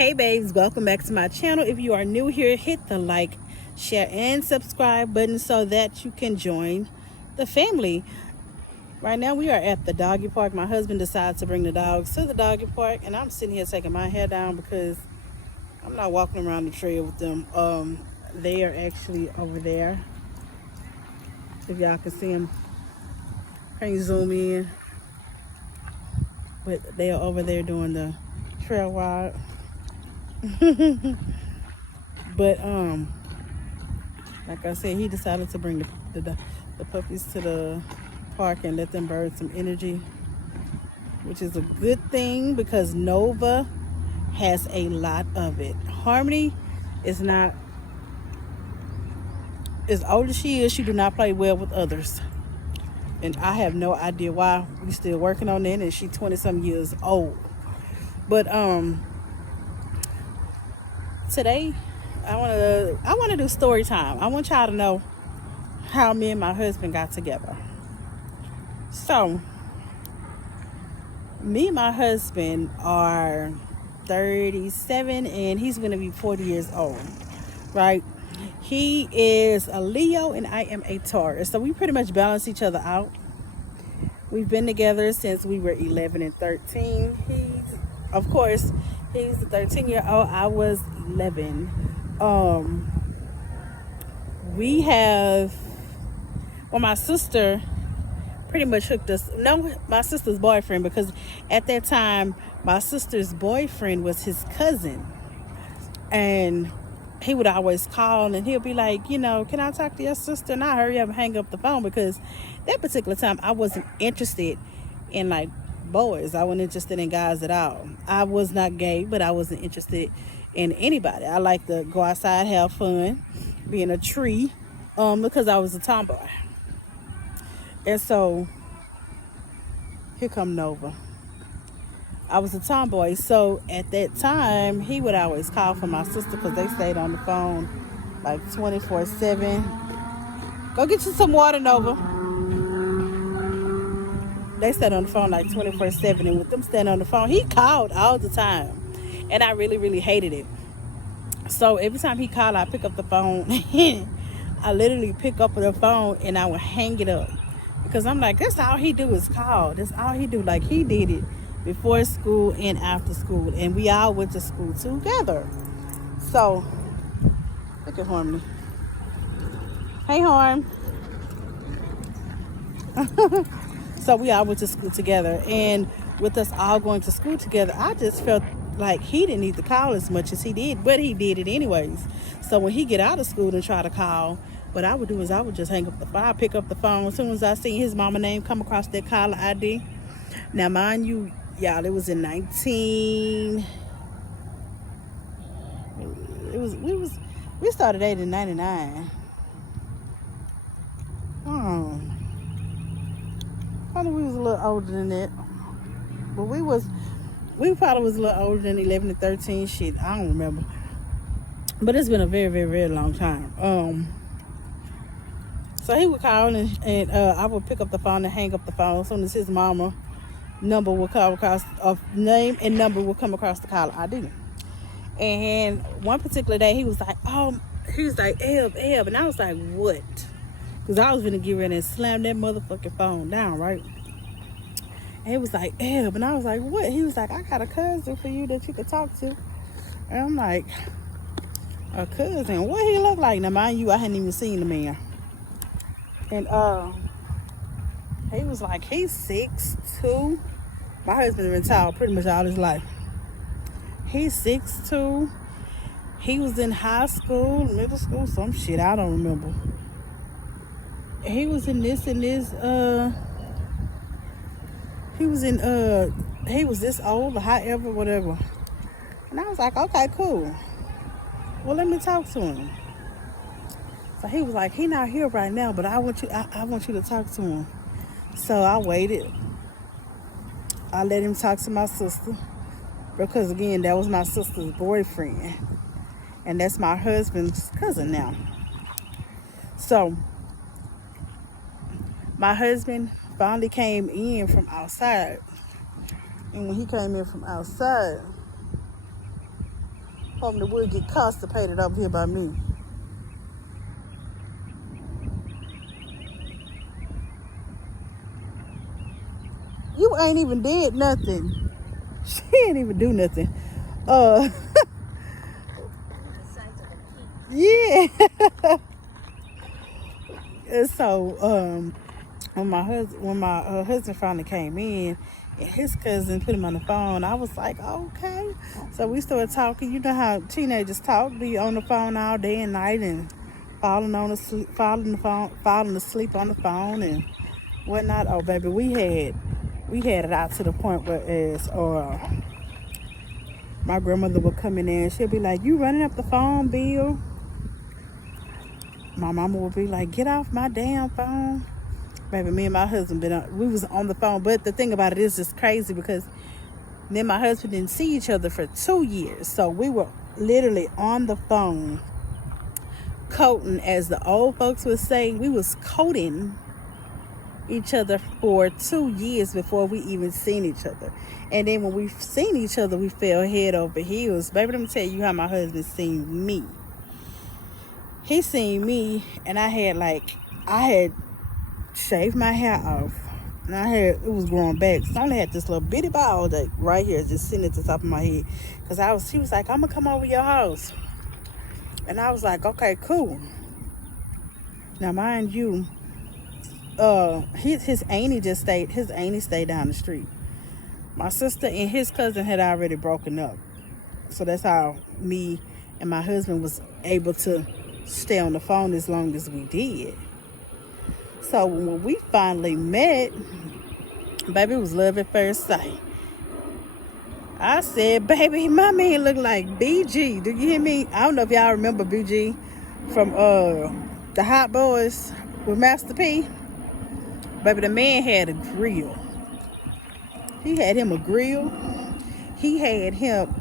Hey babes, welcome back to my channel. If you are new here, hit the like, share, and subscribe button so that you can join the family. Right now we are at the doggy park. My husband decided to bring the dogs to the doggy park, and I'm sitting here taking my hair down because I'm not walking around the trail with them. They are actually over there. If y'all can see them, can you zoom in? But they are over there doing the trail ride. But like I said, he decided to bring the puppies to the park and let them burn some energy, which is a good thing because Nova has a lot of it. Harmony is not, as old as she is, she do not play well with others, and I have no idea why. We still working on that, and she's 20-some years old. But today I want to do story time. I want y'all to know how me and my husband got together. So me and my husband are 37 and he's going to be 40 years old, right? He is a Leo and I am a Taurus, so we pretty much balance each other out. We've been together since we were 11 and 13. He's the 13-year-old. I was 11. My sister pretty much hooked us. No, my sister's boyfriend, because at that time my sister's boyfriend was his cousin, and he would always call and he'll be like, can I talk to your sister? And I hurry up and hang up the phone, because that particular time I wasn't interested in like boys. I wasn't interested in guys at all. I was not gay, but I wasn't interested in anybody. I like to go outside, have fun, be in a tree, because I was a tomboy. And so here come Nova. I was a tomboy, so at that time he would always call for my sister because they stayed on the phone like 24/7. Go get you some water, Nova. They stayed on the phone like 24/7, and with them standing on the phone, he called all the time, and I really, really hated it. So every time he called, I pick up the phone. I literally pick up the phone and I would hang it up, because I'm like, that's all he do is call. That's all he do. Like, he did it before school and after school, and we all went to school together. So look at Harmony. Hey, Harm. So we all went to school together, and with us all going to school together, I just felt like he didn't need to call as much as he did, but he did it anyways. So when he get out of school and try to call, what I would do is I would just hang up the phone. I pick up the phone as soon as I see his mama name come across that caller ID. Now, mind you, y'all, it was in we started dating in 99. Probably we was a little older than that, but we probably was a little older than 11 and 13. Shit, I don't remember, but it's been a very, very, very long time. So he would call, and I would pick up the phone and hang up the phone as soon as his mama number would come across, name and number would come across the caller ID. And one particular day he was like, Eb, and I was like, what? Because I was gonna get ready and slam that motherfucking phone down, right? And he was like, Eb, and I was like, what? He was like, I got a cousin for you that you could talk to. And I'm like, a cousin? What he look like? Now, mind you, I hadn't even seen the man. And he was like, he's 6'2". My husband's been tall pretty much all his life. He's 6'2". He was in high school, middle school, some shit, I don't remember. He was in this and this, he was this old, or however, whatever. And I was like, okay, cool. Well, let me talk to him. So he was like, he not here right now, but I want you to talk to him. So I waited. I let him talk to my sister, because again, that was my sister's boyfriend, and that's my husband's cousin now. So my husband finally came in from outside, and when he came in from outside, hoping the wood get constipated over here by me. You ain't even did nothing. She ain't even do nothing. Yeah. So when my husband finally came in and his cousin put him on the phone, I was like, okay. So we started talking. You know how teenagers talk, be on the phone all day and night and falling asleep on the phone and whatnot. Oh baby, we had it out to the point where as my grandmother would come in there and she'd be like, you running up the phone, Bill? My mama would be like, get off my damn phone. Baby, me and my husband we was on the phone. But the thing about it is just crazy because me and my husband didn't see each other for 2 years. So we were literally on the phone coating, as the old folks would say. We was coating each other for 2 years before we even seen each other. And then when we seen each other, we fell head over heels. Baby, let me tell you how my husband seen me. He seen me and I had shaved my hair off. And it was growing back. So I only had this little bitty ball that right here just sitting at the top of my head. He was like, I'm gonna come over your house. And I was like, okay, cool. Now mind you, his auntie stayed down the street. My sister and his cousin had already broken up. So that's how me and my husband was able to stay on the phone as long as we did. So when we finally met, baby, it was love at first sight. I said, baby, my man looked like BG. Do you hear me? I don't know if y'all remember BG from the Hot Boys with Master P. Baby, the man had a grill. He had him a grill. He had him,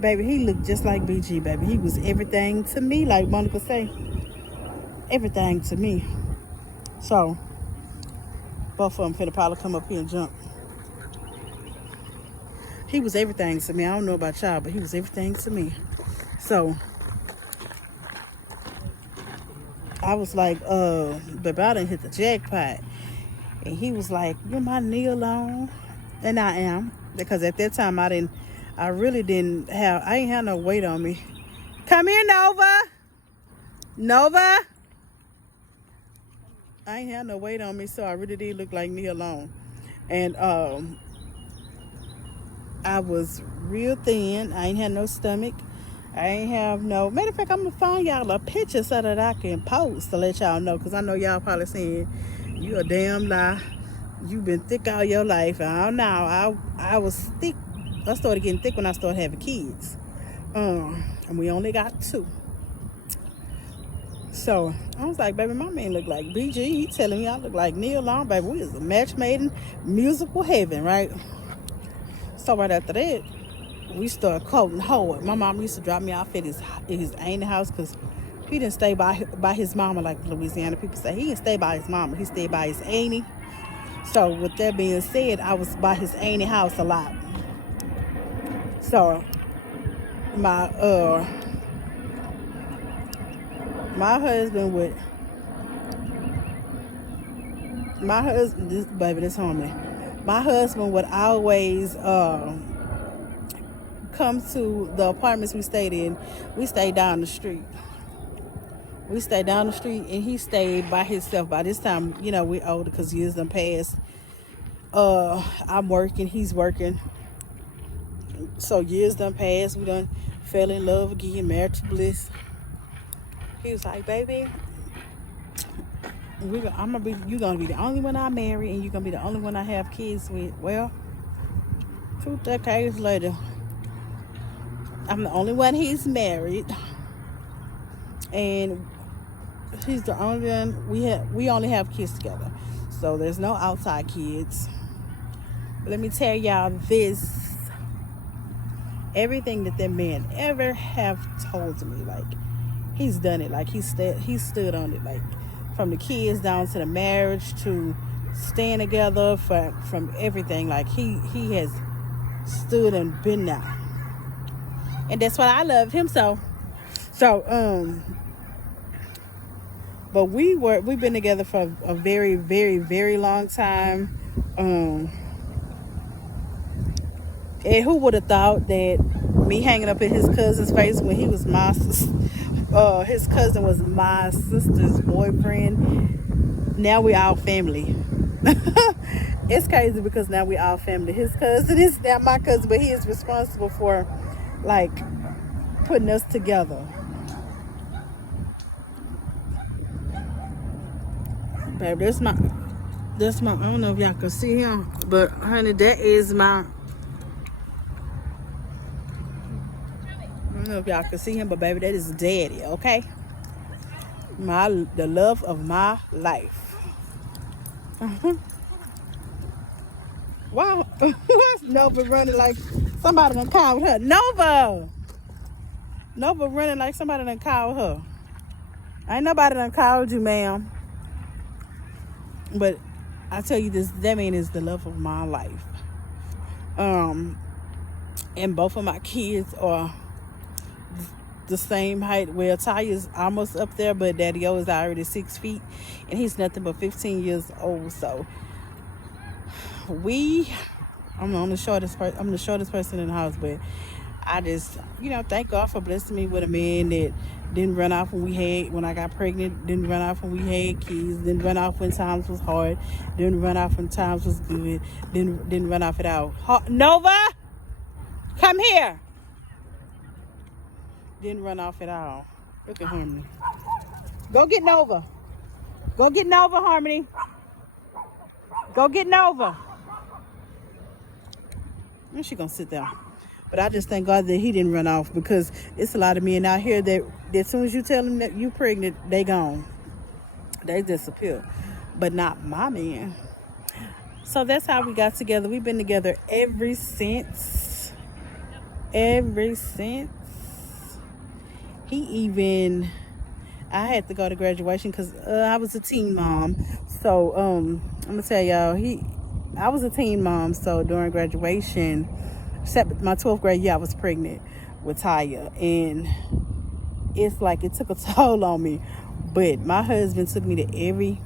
baby, he looked just like BG, baby. He was everything to me, like Monica say. Everything to me. So, both of them finna probably come up here and jump. He was everything to me. I don't know about y'all, but he was everything to me. So, I was like, baby, I done hit the jackpot. And he was like, you're my knee alone. And I am. Because at that time, I ain't have no weight on me. Come here, Nova. Nova. I ain't had no weight on me, so I really did look like knee alone. And I was real thin. I ain't had no stomach. I ain't have no... Matter of fact, I'm going to find y'all a picture so that I can post to let y'all know. Because I know y'all probably saying, you a damn lie. You been thick all your life. I don't know. I was thick. I started getting thick when I started having kids. And we only got 2. So, I was like, baby, my man look like BG. He telling me I look like Neil Long. Baby, we was a match made in musical heaven, right? So, right after that, we started quoting hard. My mom used to drop me off at his auntie house because he didn't stay by his mama like Louisiana people say. He didn't stay by his mama. He stayed by his auntie. So, with that being said, I was by his auntie house a lot. So, my husband, this homie. My husband would always come to the apartments we stayed in. We stayed down the street. And he stayed by himself. By this time, we older because years done passed. I'm working, he's working. So years done passed. We done fell in love again, married to bliss. He was like, baby, you're gonna be the only one I marry, and you're gonna be the only one I have kids with. Well, 2 decades later, I'm the only one he's married, and he's the only one we only have kids together. So there's no outside kids. But let me tell y'all this. Everything that man ever have told me, like, he's done it. Like, he stood on it. Like, from the kids down to the marriage to staying together, from everything. Like, he has stood and been there. And that's what I loved him so. But we've been together for a very, very, very long time. And who would have thought that me hanging up in his cousin's face when he was my his cousin was my sister's boyfriend. Now we all family. It's crazy because now we all family. His cousin is now my cousin, but he is responsible for like putting us together. Babe, that's my I don't know if y'all can see him, but honey, that is my, I don't know if y'all can see him, but baby, that is daddy, okay? The love of my life. Wow. Nova running like somebody done called her. Nova running like somebody done called her. Ain't nobody done called you, ma'am. But I tell you this, that man is the love of my life. And both of my kids are the same height. Well, Taya's almost up there, but Daddy-O is already 6 feet, and he's nothing but 15 years old. So I'm the shortest person in the house, but I just, thank God for blessing me with a man that didn't run off when I got pregnant, didn't run off when we had kids, didn't run off when times was hard, didn't run off when times was good, didn't run off at all. Nova, come here. Didn't run off at all. Look at Harmony. Go get Nova. Go get Nova, Harmony. Go get Nova. And she gonna sit down. But I just thank God that he didn't run off, because it's a lot of men out here that as soon as you tell them that you pregnant, they gone. They disappear. But not my man. So that's how we got together. We've been together ever since. I had to go to graduation because I was a teen mom. So I'm gonna tell y'all, I was a teen mom. So during graduation, except my 12th grade year, I was pregnant with Taya, and it's like it took a toll on me. But my husband took me to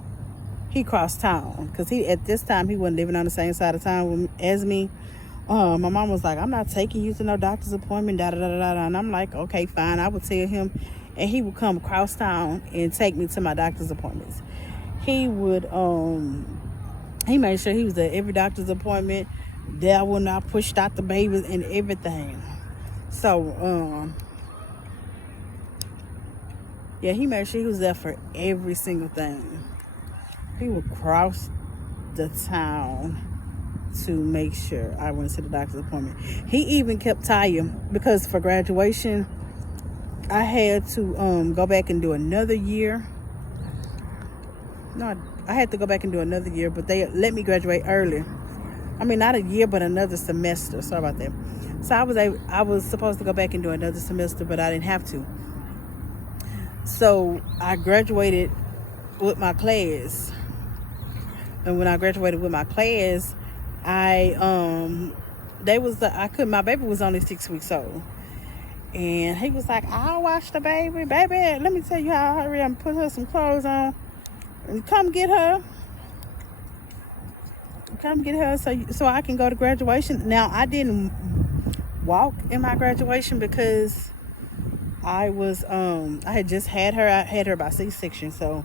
he crossed town, because at this time he wasn't living on the same side of town as me. My mom was like, I'm not taking you to no doctor's appointment, da da da da da. And I'm like, okay, fine. I would tell him, and he would come across town and take me to my doctor's appointments. He would he made sure he was at every doctor's appointment there when I pushed out the babies and everything. So yeah, he made sure he was there for every single thing. He would cross the town to make sure I went to the doctor's appointment. He even kept Taya, because for graduation I had to go back and do another year. No, I had to go back and do another year, but they let me graduate early. I mean, not a year, but another semester. Sorry about that. So I was supposed to go back and do another semester, but I didn't have to. So I graduated with my class. And when I graduated with my class, my baby was only 6 weeks old. And he was like, I'll watch the baby. Baby, let me tell you how I hurry up and put her some clothes on. And come get her so I can go to graduation. Now, I didn't walk in my graduation because I had just had her. I had her by C-section, so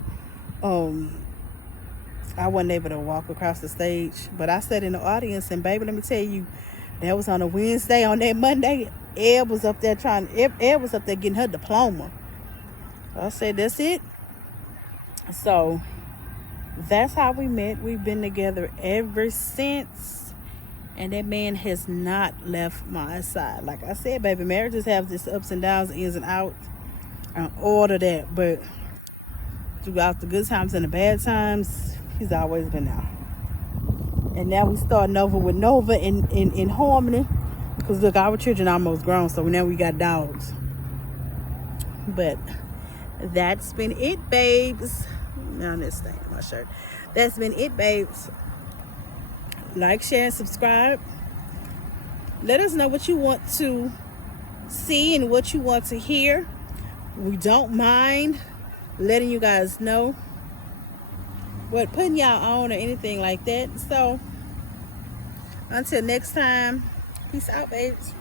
I wasn't able to walk across the stage. But I sat in the audience, and baby, let me tell you, that was on a Wednesday. On that Monday, Ed was up there getting her diploma. So I said, that's it. So that's how we met. We've been together ever since, and that man has not left my side. Like I said, baby, marriages have this ups and downs, ins and outs, and all of that. But throughout the good times and the bad times, he's always been there. And now we starting over with Nova in Harmony, because look, our children almost grown, so now we got dogs. But that's been it, babes. Now this thing in my shirt. That's been it, babes. Like, share, and subscribe. Let us know what you want to see and what you want to hear. We don't mind letting you guys know, but putting y'all on or anything like that. So until next time, peace out, babes.